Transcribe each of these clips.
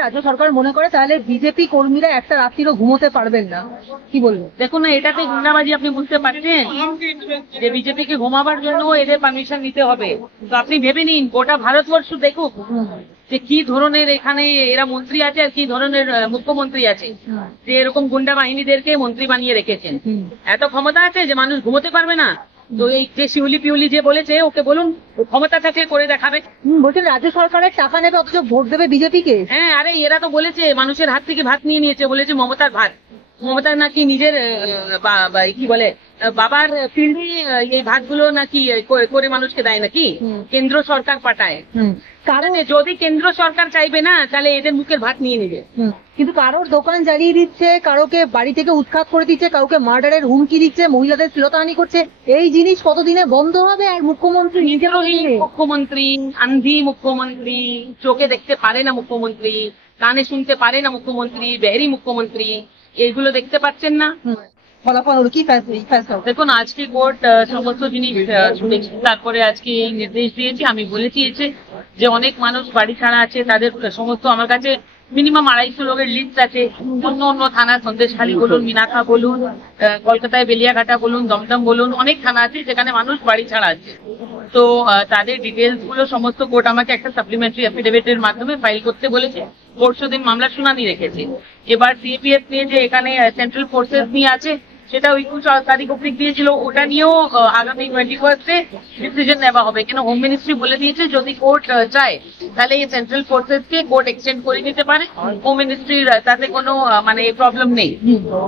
রাজ্য সরকার মনে করে তাহলে বিজেপি কর্মীরা একটা রাত্রিরও ঘুমোতে পারবেন না, কি বলবো? দেখুন না, এটাতে গুন্ডাবাজি আপনি বুঝতে পারছেন যে বিজেপি কে ঘুমাবার জন্য এদের পারমিশন নিতে হবে। তো আপনি ভেবে নিন, গোটা ভারতবর্ষ দেখুক যে কি ধরনের এখানে এরা মন্ত্রী আছে আর কি ধরনের মুখ্যমন্ত্রী আছে, যে এরকম গুন্ডা বাহিনীদেরকে মন্ত্রী বানিয়ে রেখেছেন। এত ক্ষমতা আছে যে মানুষ ঘুমোতে পারবে না। তো এই যে শিউলি পিউলি যে বলেছে, ওকে বলুন ক্ষমতা থাকলে করে দেখাবে। বলছেন রাজ্য সরকারের টাকা নেবে অথচ ভোট দেবে বিজেপিকে। হ্যাঁ, আরে এরা তো বলেছে মানুষের হাত থেকে ভাত নিয়ে নিয়েছে, বলেছে মমতার ভাত। মমতার নাকি নিজের কি বলে বাবার ফিল্ডে এই ভাতগুলো নাকি করে মানুষকে দেয়, নাকি কেন্দ্র সরকার পাঠায়। কারণ যদি কেন্দ্র সরকার চাইবে না তাহলে এদের মুখের ভাত নিয়ে নেবে। কিন্তু কারোর দোকান জ্বালিয়ে দিচ্ছে, কারোকে বাড়ি থেকে উৎখাত করে দিচ্ছে, কাউকে মার্ডারের হুমকি দিচ্ছে, মহিলাদের শ্লীলতাহানি করছে। এই জিনিস কতদিনে বন্ধ হবে? আর মুখ্যমন্ত্রী নিজেরও মুখ্যমন্ত্রী আন্ধি, মুখ্যমন্ত্রী চোখে দেখতে পারে না, মুখ্যমন্ত্রী কানে শুনতে পারে না, মুখ্যমন্ত্রী বেহারি মুখ্যমন্ত্রী, এইগুলো দেখতে পাচ্ছেন না। ফলাফল হলো কি? দেখুন, আজকে কোর্ট সমস্ত জিনিস শুনেছি, তারপরে আজকে এই নির্দেশ দিয়েছি। আমি বলেছি যে অনেক মানুষ বাড়ি ছাড়া আছে, তাদের সমস্ত আমার কাছে মিনিমাম 250 লোকের লিস্ট আছে। অন্য অন্য থানা, সন্দেশখালী বলুন, মিনাখা বলুন, কলকাতায় বেলিয়াঘাটা বলুন, দমদম বলুন, অনেক থানা আছে যেখানে মানুষ বাড়ি ছাড়া আছে। তো তাদের ডিটেলস গুলো সমস্ত কোর্ট আমাকে একটা সাপ্লিমেন্টারি অ্যাফিডেভিটের মাধ্যমে ফাইল করতে বলেছে। পরশু দিন মামলা শুনানি রেখেছে। এবার সিএপিএফ নিয়ে যে এখানে সেন্ট্রাল ফোর্সেস নিয়ে আছে, সেটা 21 তারিখ অব্দি দিয়েছিল, ওটা নিয়েও আগামী 21 ডিসিশন নেওয়া হবে। কেন হোম মিনিস্ট্রি বলে দিয়েছে যদি কোর্ট চায় তাহলে এই সেন্ট্রাল ফোর্সেস কে কোর্ট এক্সটেন্ড করে নিতে পারে, হোম মিনিস্ট্রির তাতে কোনো মানে প্রবলেম নেই।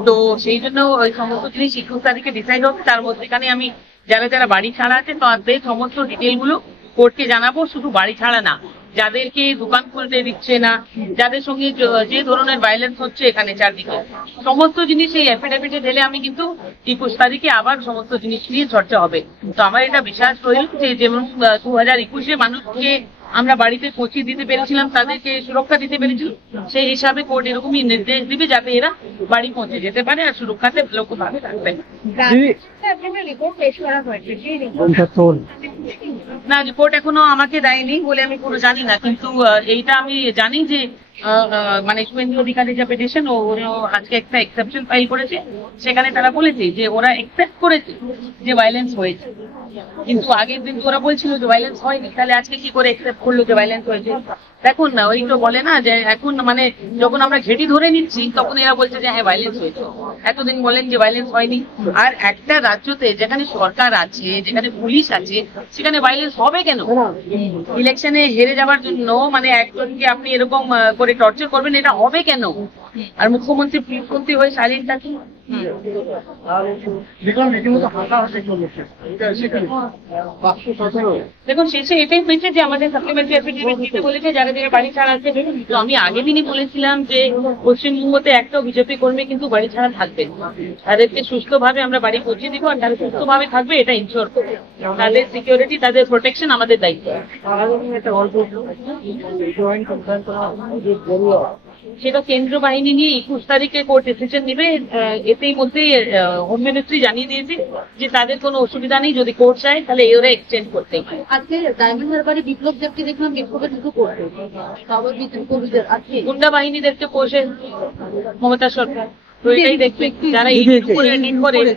তো সেই জন্য ওই সমস্ত জিনিস 21 তারিখে ডিসাইড হবে। তার মধ্যেখানে আমি যারা যারা বাড়ি ছাড়া আছে তাদের সমস্ত ডিটেল গুলো কোর্টকে জানাবো। শুধু বাড়ি ছাড়া না, যাদেরকে দোকান খুলতে দিচ্ছে না, যাদের সঙ্গে যে ধরনের ভায়োলেন্স হচ্ছে এখানে চারদিকে, সমস্ত জিনিস এই অ্যাফিডেভিটে ঢেলে আমি কিন্তু 21 তারিখে আবার সমস্ত জিনিস নিয়ে চর্চা হবে। তো আমার এটা বিশ্বাস রইল যে যেমন 2021-এ মানুষকে আমরা বাড়িতে পৌঁছে দিতে পেরেছিলাম, তাদেরকে সুরক্ষা দিতে পেরেছিলাম, সেই হিসাবে কোর্ট এরকমই নির্দেশ দিবে যাতে এরা বাড়ি পৌঁছে যেতে পারে আর সুরক্ষাতে ভাবে থাকবে। না, রিপোর্ট এখনো আমাকে দেয়নি বলে আমি পুরো জানি না, কিন্তু এইটা আমি জানি যে মানে শুভেন্দু অধিকারী যে পিটিশন, ওরা আজকে একটা এক্সেপশন ফাইল করেছে। সেখানে তারা বলেছে যে ওরা একসেপ্ট করেছে যে ভায়োলেন্স হয়েছে, কিন্তু আগের দিন ওরা বলছিল যে ভায়োলেন্স হয়নি, তাহলে আজকে কি করে একসেপ্ট করলো যে ভায়োলেন্স হয়েছে? দেখুন না, ওই তো বলে না যে এখন মানে যখন আমরা ঘেঁটি ধরে নিচ্ছি তখন এরা বলছে যে হ্যাঁ ভায়োলেন্স হয়েছে। এতদিন বলেন যে ভায়োলেন্স হয়নি। আর একটা রাজ্যতে যেখানে সরকার আছে, যেখানে পুলিশ আছে, সেখানে ভায়োলেন্স হবে কেন? ইলেকশনে হেরে যাওয়ার জন্য মানে একজনকে আপনি এরকম করে টর্চার করবেন, এটা হবে কেন? আর মুখ্যমন্ত্রী হয়ে সাইলেন্ট থাকি। দেখুন, শেষে এটাই হয়েছে যে আমাদের সাপ্লিমেন্টারি অ্যাফিডেভিট দিতে বলেছে যারা যারা বাড়ি ছাড়া আছে। তো আমি আগের দিনই বলেছিলাম যে পশ্চিমবঙ্গতে একটাও বিজেপি কর্মী কিন্তু বাড়ি ছাড়া থাকবে, তাদেরকে সুস্থভাবে আমরা বাড়ি পৌঁছে দিব আর তারা সুস্থভাবে থাকবে এটা ইনশোর করবে। তাদের সিকিউরিটি, তাদের প্রোটেকশন আমাদের দায়িত্ব। সেটা কেন্দ্র বাহিনী নিয়ে 21 তারিখে কোর্ট ডিসিশন নেবে। এতেই মধ্যে হোম মিনিস্ট্রি জানিয়ে দিয়েছে যে তাদের কোনো অসুবিধা নেই, যদি কোর্ট চায় তাহলে এরা এক্সটেন্ড করতে। আজকে ডায়মন্ড হারবারে বিপ্লব দেবকে দেখলাম বিক্ষোভে ঢুকে পড়তে, গুন্ডা বাহিনীদেরকে পোষে মমতা সরকার। তো এটাই দেখবে যারা এডিট করে।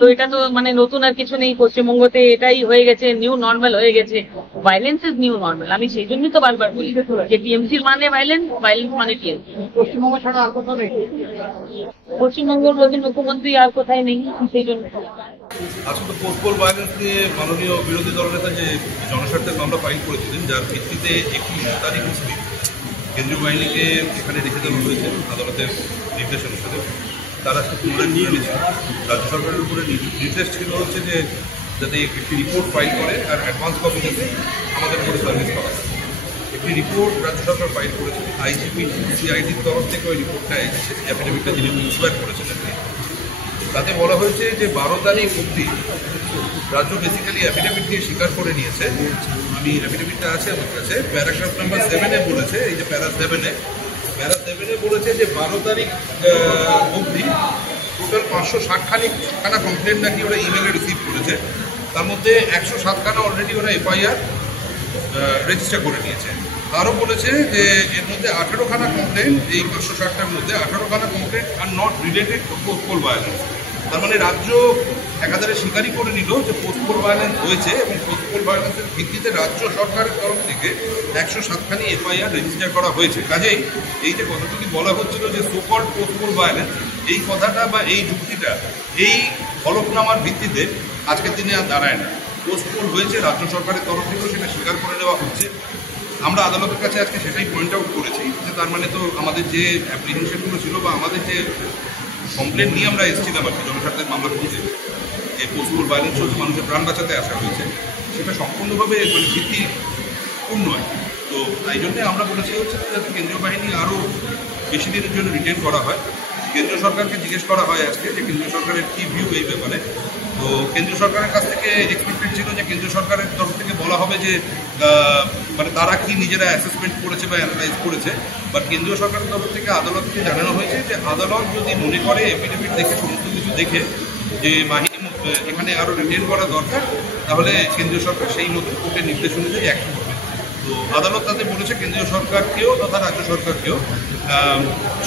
তো এটা তো মানে নতুন আর কিছু নেই, পশ্চিমবঙ্গতে এটাই হয়ে গেছে, নিউ নর্মাল হয়ে গেছে। Violence is new normal. আমি সেই জন্যই তো বারবার বলি যে টিএমসির মানে ভায়োলেন্স, ভায়োলেন্স মানে টিএমসি। পশ্চিমবঙ্গ ছাড়া আর কোথাও নেই, পশ্চিমবঙ্গের নতুন মুখ্যমন্ত্রী আর কোথায় নেই, সেই জন্য। আজকে তো পোস্টপোল ভায়োলেন্স নিয়ে মাননীয় বিরোধী দলনেতা যে জনস্বার্থের মামলা ফাইল করেছিলেন, যার ভিত্তিতে 21 তারিখ অবধি কেন্দ্রীয় বাহিনীকে এখানে রেখে দেওয়া হয়েছে আদালতের নির্দেশ অনুসারে। তারা একটা পুনরায় নিয়ে নিয়েছিল। রাজ্য সরকারের উপরে নির্দেশ ছিল হচ্ছে যে যাতে একটি রিপোর্ট ফাইল করে আর অ্যাডভান্স কপি যাতে আমাদের উপরে সার্ভিস করা। একটি রিপোর্ট রাজ্য সরকার ফাইল করেছে, আইজিপি সিআইডির তরফ থেকে ওই রিপোর্টটা অ্যাফিডেভিটটা যিনি ইন্সপেক্ট করেছিলেন, তাতে বলা হয়েছে যে 12 তারিখ অবধি রাজ্য বেসিক্যালি অ্যাফিডেভিট দিয়ে স্বীকার করে নিয়েছে। আমি অ্যাফিডেভিটটা আছে আমার কাছে, প্যারাগ্রাফ নাম্বার 7-এ বলেছে, এই যে প্যারা 7-এ বলেছে যে 12 তারিখ অবধি টোটাল 560খানা কমপ্লেন নাকি ওরা ইমেলে রিসিভ করেছে। তার মধ্যে 107খানা অলরেডি ওরা এফআইআর রেজিস্টার করে নিয়েছে। আরও বলেছে যে এর মধ্যে 18খানা কমপ্লেন, এই 560টার মধ্যে 18খানা complain are not related to postpoll violence. তার মানে রাজ্য একাধারে স্বীকারই করে নিল যে পোস্টপোল ভায়োলেন্স হয়েছে এবং পোস্টপোল ভায়োলেন্সের ভিত্তিতে রাজ্য সরকারের তরফ থেকে 107খানি এফআইআর রেজিস্টার করা হয়েছে। কাজেই এই যে কথাটুকু বলা হচ্ছিল যে সোকল পোস্টপোল ভায়োলেন্স, এই কথাটা বা এই যুক্তিটা এই হলফনামার ভিত্তিতে আজকের দিনে আর দাঁড়ায় না। পোস্টপোল হয়েছে, রাজ্য সরকারের তরফ থেকেও সেটা স্বীকার করে নেওয়া হচ্ছে। আমরা আদালতের কাছে আজকে সেটাই পয়েন্ট আউট করেছি যে তার মানে তো আমাদের যে অ্যাপ্লিকেশনগুলো ছিল বা আমাদের যে কমপ্লেন নিয়ে আমরা এসেছিলাম আর কি জনস্বার্থের মামলা করতে, যে পোস্টপোল ভায়োলেন্স হচ্ছে মানুষের প্রাণ বাঁচাতে আসা হয়েছে, সেটা সম্পূর্ণভাবে মানে ভিত্তিপূর্ণ নয়। তো তাই জন্যে আমরা বলেছি হচ্ছে যাতে কেন্দ্রীয় বাহিনী আরও বেশি দিনের জন্য রিটেন করা হয়। কেন্দ্রীয় সরকারকে জিজ্ঞেস করা হয় আজকে যে কেন্দ্রীয় সরকারের কী ভিউ এই ব্যাপারে। তো কেন্দ্রীয় সরকারের কাছ থেকে এক্সপেক্টেড ছিল যে কেন্দ্রীয় সরকারের তরফ থেকে বলা হবে যে মানে তারা কি নিজেরা অ্যাসেসমেন্ট করেছে বা অ্যানালাইজ করেছে, বা কেন্দ্রীয় সরকারের তরফ থেকে আদালতকে জানানো হয়েছে যে আদালত যদি মনে করে এফিডেভিট দেখে সমস্ত কিছু দেখে যে বাহিনী এখানে আরও রিটেন করা দরকার, তাহলে কেন্দ্রীয় সরকার সেই মতো কোর্টের নির্দেশ অনুযায়ী অ্যাকশন করবে। তো আদালত তাতে বলেছে কেন্দ্রীয় সরকারকেও তথা রাজ্য সরকারকেও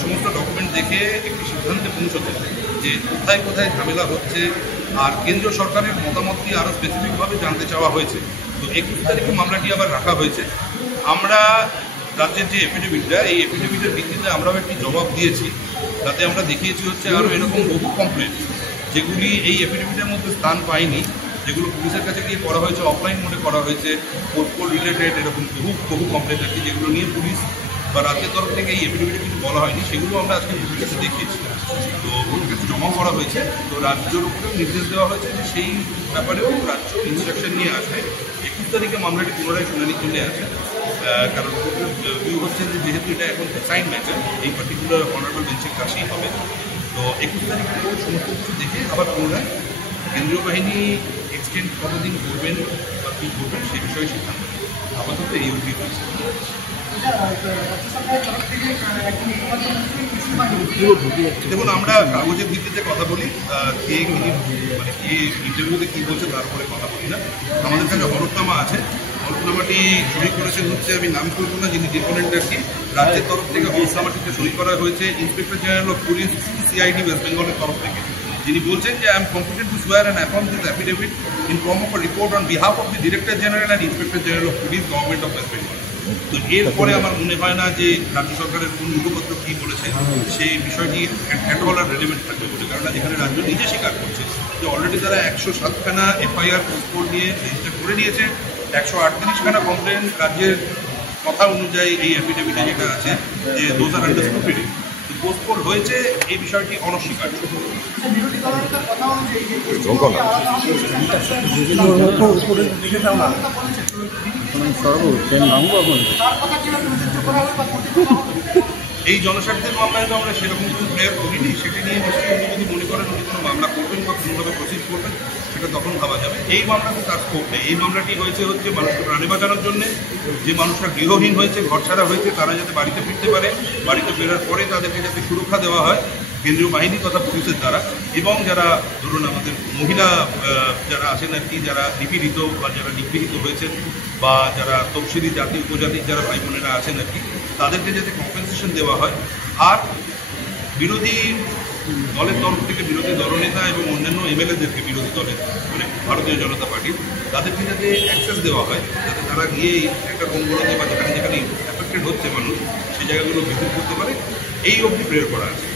সমস্ত ডকুমেন্ট দেখে একটি সিদ্ধান্তে পৌঁছতে যে কোথায় কোথায় ঝামেলা হচ্ছে, আর কেন্দ্রীয় সরকারের মতামতটি আরও স্পেসিফিকভাবে জানতে চাওয়া হয়েছে। তো 21 তারিখে মামলাটি আবার রাখা হয়েছে। আমরা রাজ্যের যে এফিডেভিটটা, এই এফিডেভিটের ভিত্তিতে আমরাও একটি জবাব দিয়েছি, তাতে আমরা দেখিয়েছি হচ্ছে আরও এরকম বহু কমপ্লেন যেগুলি এই এফিডেভিটের মধ্যে স্থান পায়নি, যেগুলো পুলিশের কাছে গিয়ে করা হয়েছে, অফলাইন মোডে করা হয়েছে, পোস্টপোল রিলেটেড এরকম বহু কমপ্লেন আর কি, যেগুলো নিয়ে পুলিশ বা রাজ্যের তরফ থেকে এই এফিডেভিটে কিছু বলা হয়নি, সেগুলো আমরা আজকে পুলিশের কাছে দেখিয়েছি। তো ওর কাছে জমা করা হয়েছে। তো রাজ্যের উপরেও নির্দেশ দেওয়া হয়েছে যে সেই ব্যাপারেও রাজ্য ইনস্ট্রাকশন নিয়ে আসবে। 21 তারিখে মামলাটি পুনরায় শুনানির জন্য আছে, কারণ ভিউ হচ্ছে যে যেহেতু এটা এখন সাইন ম্যাটার, এই পার্টিকুলার অনারেবল বেঞ্চের কাছেই হবে। তো 21 তারিখে সমস্ত কিছু দেখে আবার পুনরায় কেন্দ্রীয় বাহিনী এক্সটেন্ড কতদিন করবেন বা কী করবেন সে বিষয়ে সিদ্ধান্ত আপাতত এই অবধি হয়েছে। দেখুন, আমরা কাগজের ভিত্তিতে কথা বলি, কে মানে কে ইন্টারভিউতে কী বলছে তার উপরে কথা বলি না। আমাদের কাছে হলফনামা আছে, হলফনামাটি সই করেছেন হচ্ছে, আমি নাম করবো না, যিনি ডিপোনেন্ট আর কি, রাজ্যের তরফ থেকে হলফনামাটিতে সই করা হয়েছে inspector general of police CID West বেঙ্গলের তরফ থেকে, যিনি বলছেন যে আই এম কম্পিটেন্ট টু সোয়ার and affirm this affidavit in form of a report on behalf of the director general and inspector general of police government of West Bengal. তো এরপরে আমার মনে হয় না যে রাজ্য সরকারের কোন মুখপত্র কী বলেছে সেই বিষয়টি অ্যাট অল আর রেলিভেন্ট থাকবে বলে, কারণ যেখানে রাজ্য নিজে স্বীকার করছে যে অলরেডি তারা 107খানা এফআইআর পোস্টপোল নিয়ে রেজিস্টার করে দিয়েছে, 138খানা কমপ্লেন রাজ্যের কথা অনুযায়ী এই অ্যাফিডেভিটে যেটা আছে যে those are under scrutiny post-poll হয়েছে, এই বিষয়টি অনস্বীকার্য। এই জনস্বার্থের মামলায় তো আমরা সেরকম কিছু প্রেয়ার করিনি, সেটি নিয়ে নিশ্চয়ই উনি যদি মনে করেন উনি কোনো মামলা করবেন বা কোনোভাবে প্রসিড করবেন সেটা তখন ভাবা যাবে। এই মামলাতে তার স্কোপ নেই। এই মামলাটি হয়েছে মানুষকে প্রাণে বাঁচানোর জন্য, যে মানুষরা গৃহহীন হয়েছে, ঘর ছাড়া হয়েছে, তারা যাতে বাড়িতে ফিরতে পারে, বাড়িতে ফেরার পরে তাদেরকে যাতে সুরক্ষা দেওয়া হয় কেন্দ্রীয় বাহিনী তথা পুলিশের দ্বারা, এবং যারা ধরুন আমাদের মহিলা যারা আছেন আর কি, যারা নিপীড়িত বা যারা নিপীড়িত হয়েছেন বা যারা তফসিলি জাতি উপজাতির যারা ভাই বোনেরা আছেন আর কি, তাদেরকে যাতে কম্পেনসেশন দেওয়া হয়। আর বিরোধী দলের তরফ থেকে বিরোধী দলনেতা এবং অন্যান্য এমএলএদেরকে, বিরোধী দলের মানে ভারতীয় জনতা পার্টির, তাদেরকে যাতে অ্যাক্সেস দেওয়া হয়, যাতে তারা গিয়ে একটা কোনগুলোতে বা যেখানে যেখানে অ্যাফেক্টেড হচ্ছে মানুষ সেই জায়গাগুলো ভিজিট করতে পারে, এই অবধি প্রেয়ার করা আছে।